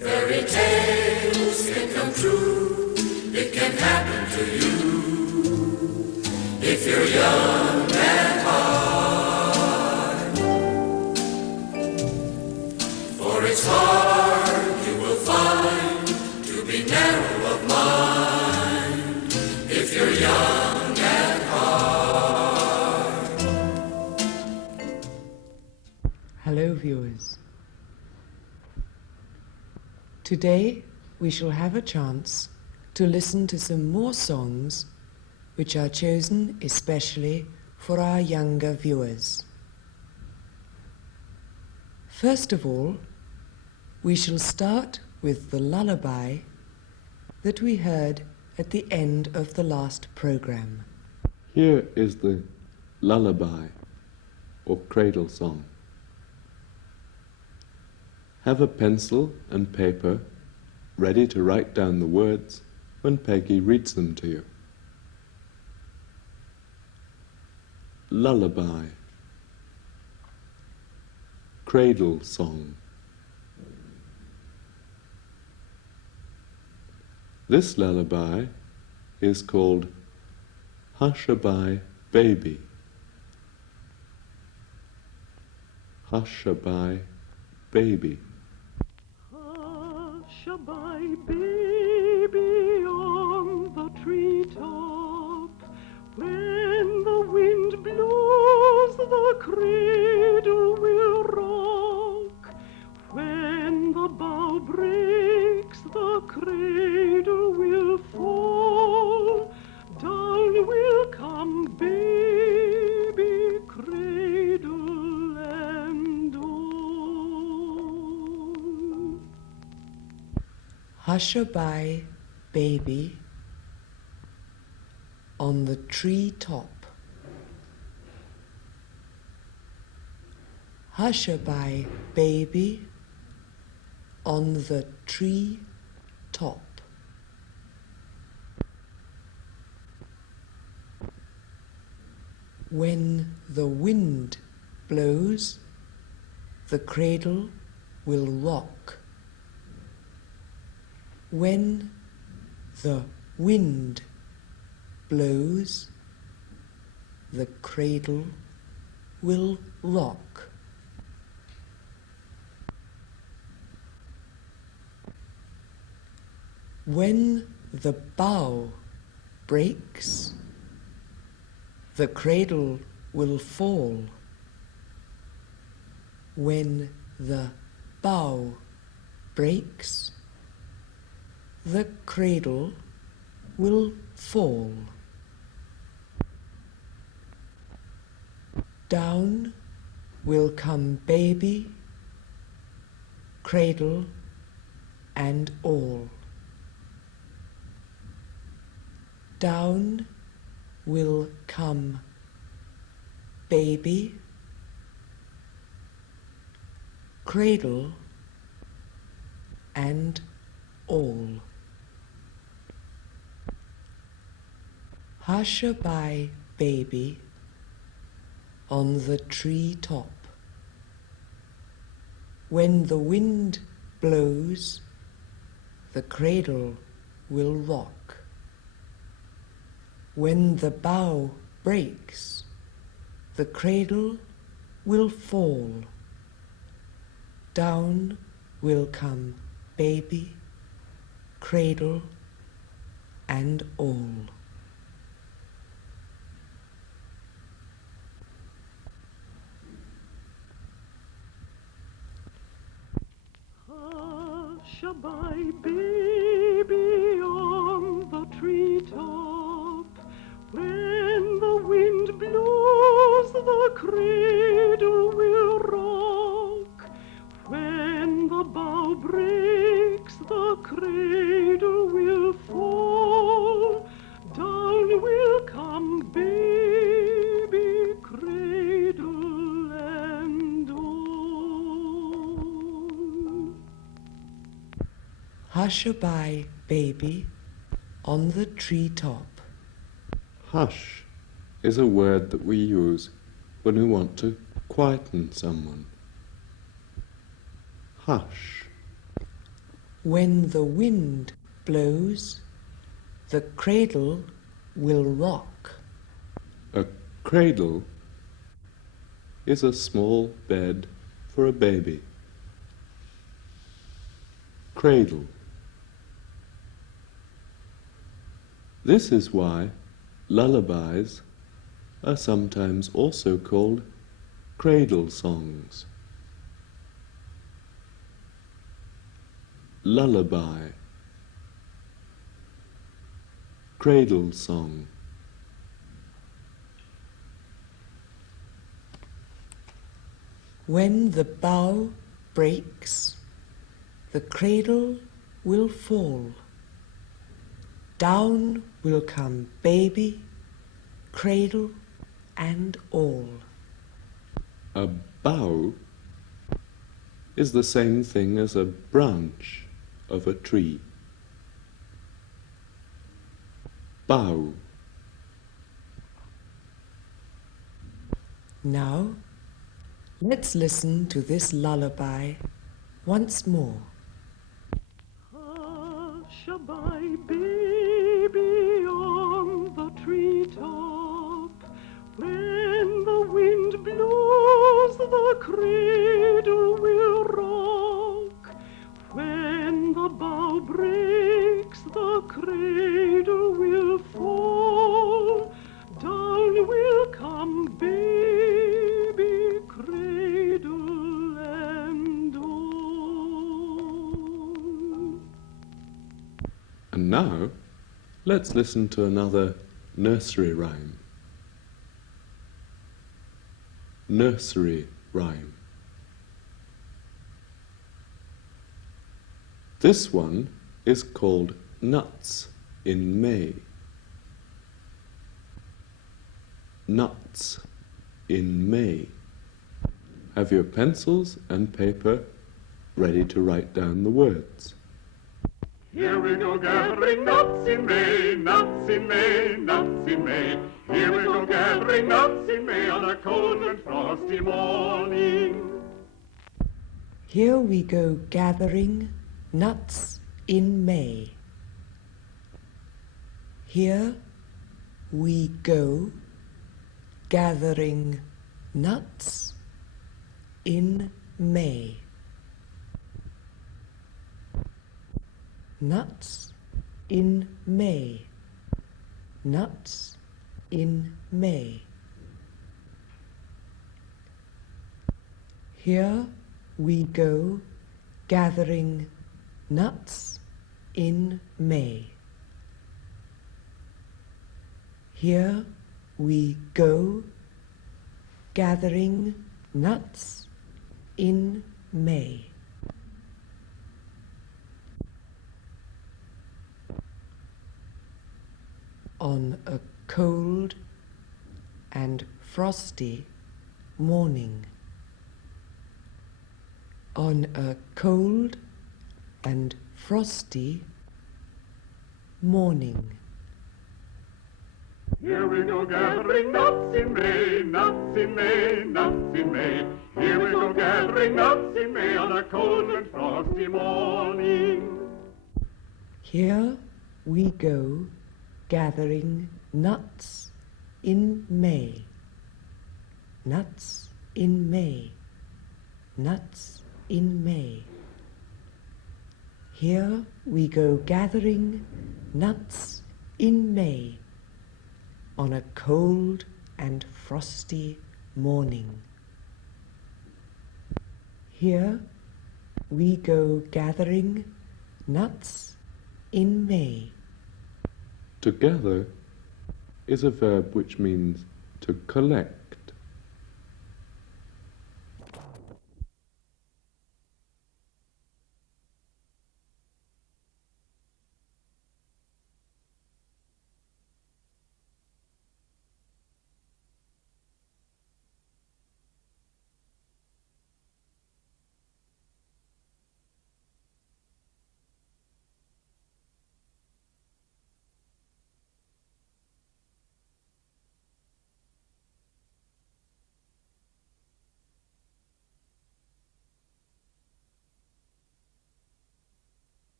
Fairy tales can come true. It can happen to you if you're young at heart. For it's hard, you will find, to be narrow of mind if you're young at heart. Hello, viewers. Today we shall have a chance to listen to some more songs which are chosen especially for our younger viewers. First of all, we shall start with the lullaby that we heard at the end of the last program. Here is the lullaby or cradle song. Have a pencil and paper ready to write down the words when Peggy reads them to you. Lullaby, cradle song. This lullaby is called Hush-a-bye, Baby. Hush-a-bye, Baby. Hush-a-bye, baby, on the treetop. When the wind blows, the cradle will rock. When the bough breaks, the cradle will fall. Down will come baby, cradle and all. Hush-a-bye, baby, on the tree top. Hush-a-bye, baby, on the tree top. When the wind blows, the cradle will rock. When the wind blows, the cradle will rock. When the bough breaks, the cradle will fall. When the bough breaks, the cradle will fall. Down will come baby, cradle and all. Down will come baby, cradle and all. Hush-a-bye, baby, on the tree top. When the wind blows, the cradle will rock. When the bough breaks, the cradle will fall. Down will come baby, cradle and all. Hush-a-bye, baby, on the treetop. When the wind blows, the cradle will rock. When the bough breaks, the cradle will fall. Down will come baby, cradle and all. Hush-a-bye, baby, on the treetop. Hush is a word that we use when we want to quieten someone. Hush. When the wind blows, the cradle will rock. A cradle is a small bed for a baby. Cradle. This is why lullabies are sometimes also called cradle songs. Lullaby, cradle song. When the bough breaks, the cradle will fall. Down will come baby, cradle and all. A bough is the same thing as a branch of a tree. Bough. Now, let's listen to this lullaby once more. Hush-a-bye, baby, on the treetop. When the wind blows, the cradle will rock. When the bough breaks, the cradle will fall. Down will come baby, cradle and all. And now, let's listen to another nursery rhyme. Nursery rhyme. This one is called Nuts in May. Nuts in May. Have your pencils and paper ready to write down the words. Here we go gathering nuts in May, nuts in May, nuts in May. Here we go gathering nuts in May on a cold and frosty morning. Here we go gathering nuts in May. Here we go gathering nuts in May. Nuts in May. Nuts in May. Here we go gathering nuts in May. Here we go gathering nuts in May. On a cold and frosty morning. On a cold and frosty morning. Here we go gathering nuts in May, nuts in May, nuts in May. Here we go gathering nuts in May on a cold and frosty morning. Here we go gathering nuts in May. Nuts in May. Nuts in May. Here we go gathering nuts in May on a cold and frosty morning. Here we go gathering nuts in May. To gather is a verb which means to collect